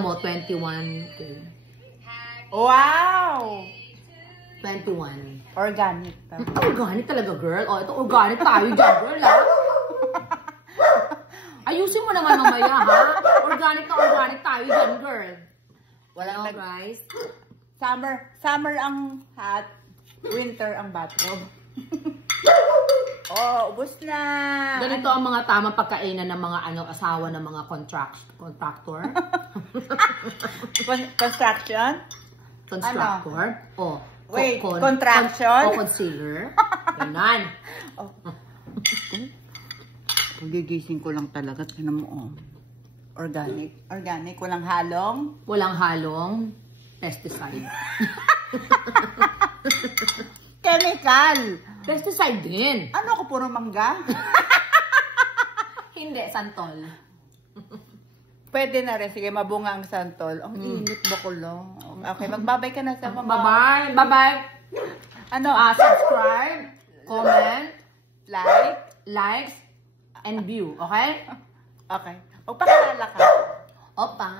mo, 21. Okay. Wow! 21. Organic. Organic talaga, girl. Oh, ito organic tayo dyan, girl, ha? Ayusin mo naman mamaya, ha? Organic na organic tayo dyan, girl. Walang Hello, guys. Summer ang hot, winter ang bathrobe. Oh, ubos na. Ganito ang mga tamang pagkainan ng mga asawa ng mga contractor. Construction? Constructor. Oh. Wait, contraction? O concealer. Ganon. Oh. Pagigising ko lang talaga. Tinan mo, oh. Organic. Organic. Walang halong. Walang halong pesticide. Chemical. Pesticide din. Ano ko, puro mangga? Hindi, santol. Pwede na rin. Sige, mabunga ang santol. Ang init ba ko lang? Okay, magbabay ka na sa mga... Bye-bye. Bye-bye. Ano? Subscribe, comment, Like, and view. Okay? okay. Magpakilala ka. Opa.